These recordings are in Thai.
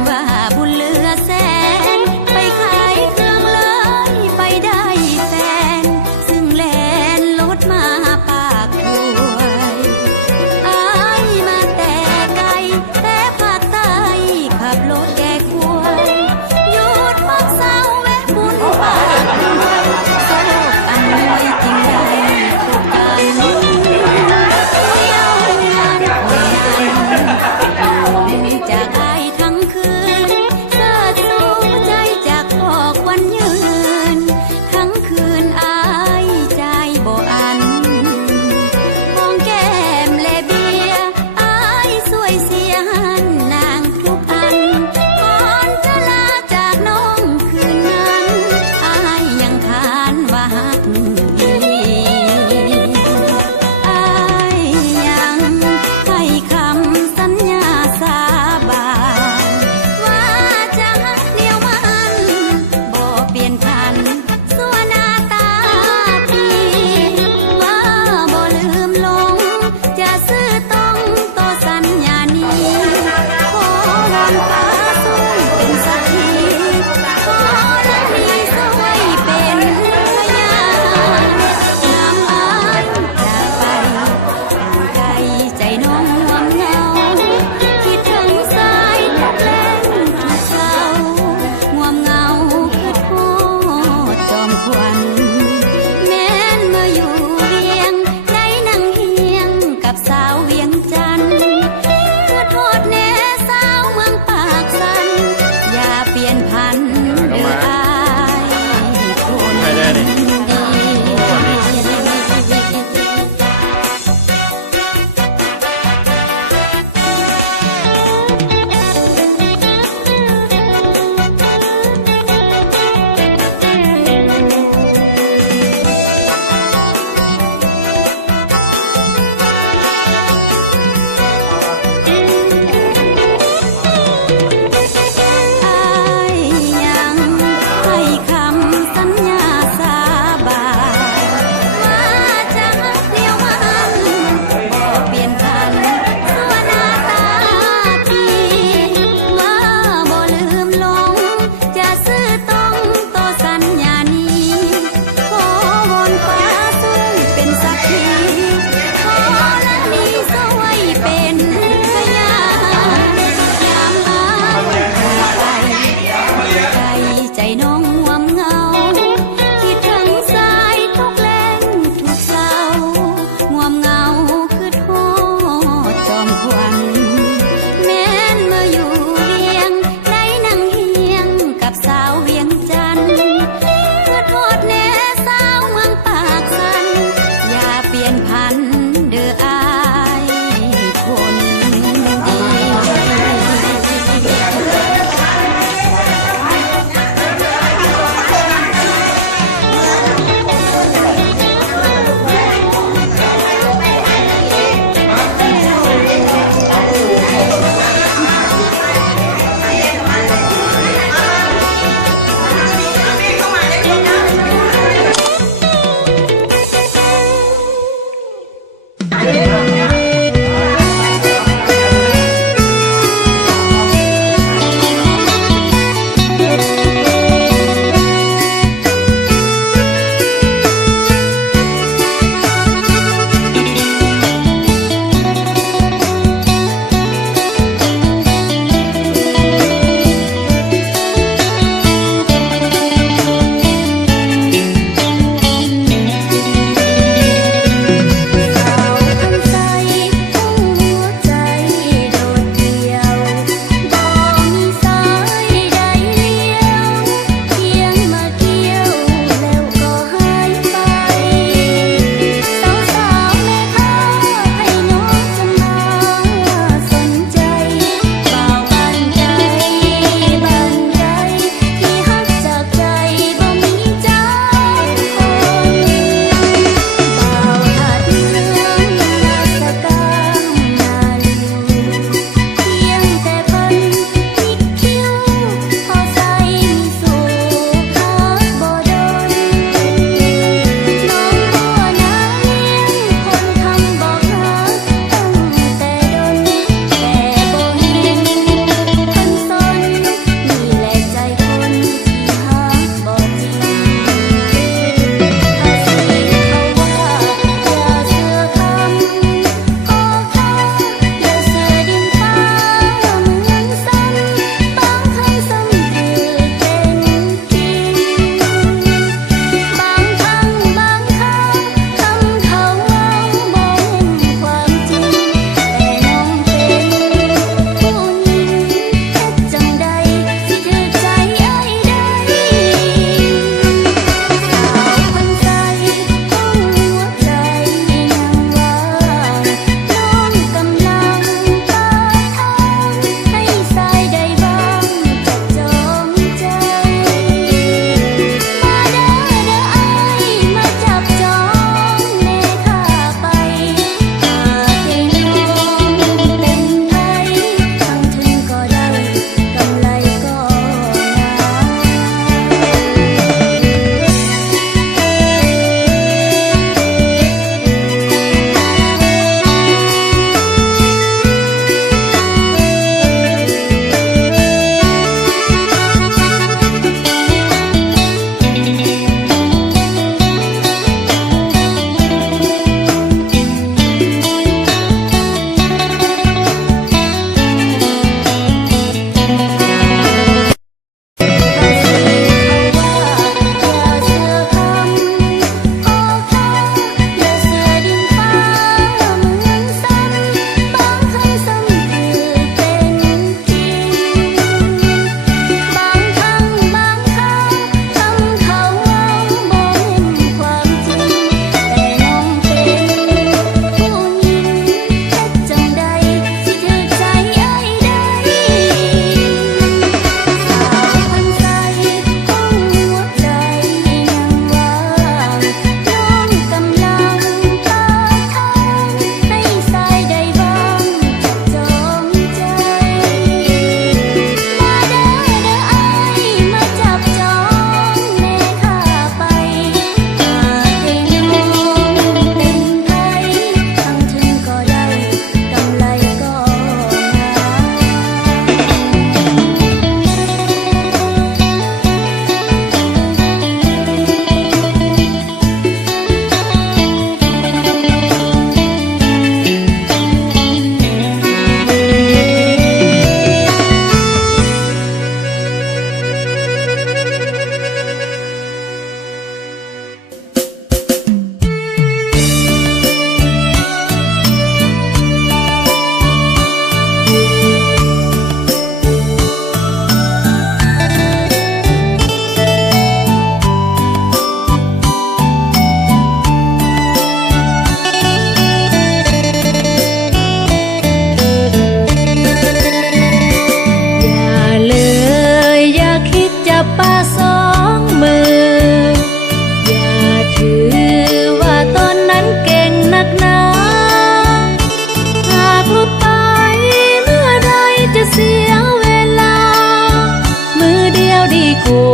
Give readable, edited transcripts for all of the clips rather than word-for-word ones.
ว่าบุญเหลือแสนไปขายเครื่องเลยไปได้แฟนซึ่งแลนรถมาปากถ้วยอายมาแต่ไกลแต่ภาคใต้ขับรถแก่ควรหยุดพักเศร้าแวะบุญปากด้วยโศกอันรวยจริงใดพบกันเย้างานจากอายทั้งคืนสา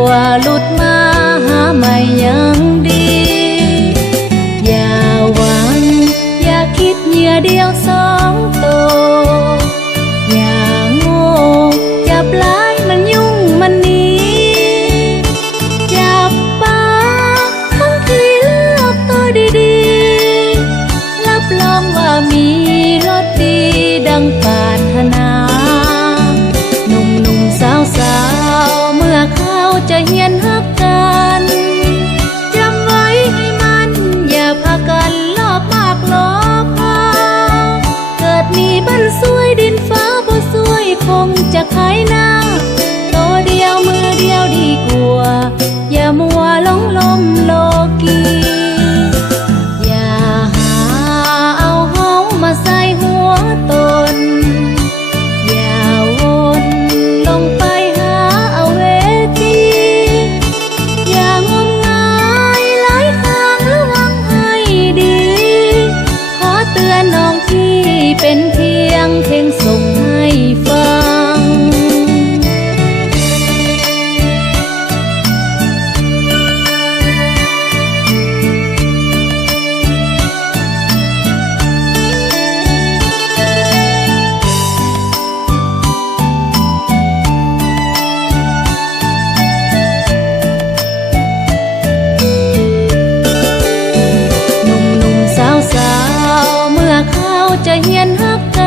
หลุดมาหาไม่ยังดี อย่าหวังอย่าคิดเหยื่อเดียวสองตัวอย่าโง่อย่าปลายมันยุ่งมันหนีจับปากทั้งที่เลือกตัวดีๆรับรองว่ามีรสดีดังปรารถนาหนุ่มๆสาวๆเมื่อเขาจะเหียนฮักกันจำไว้ให้มันอย่าพากันลอบมากลอบพาเกิดมีบ้านสวยดินฟ้าบ่สวยคงจะขายหน้าตัวเดียวมือเดียวดีกว่าอย่ามัวหลงลมโลกีอย่าหาเอาเฮามาใส่หัวตนอย่าวนลงไปหาเอาเวทีอย่างมงายหลายทางระวังให้ดีขอเตือนน้องพี่เป็นเพียงเพลงส่งให้ฟัง หนุ่มๆสาวๆเมื่อเขาจะเหียนฮัก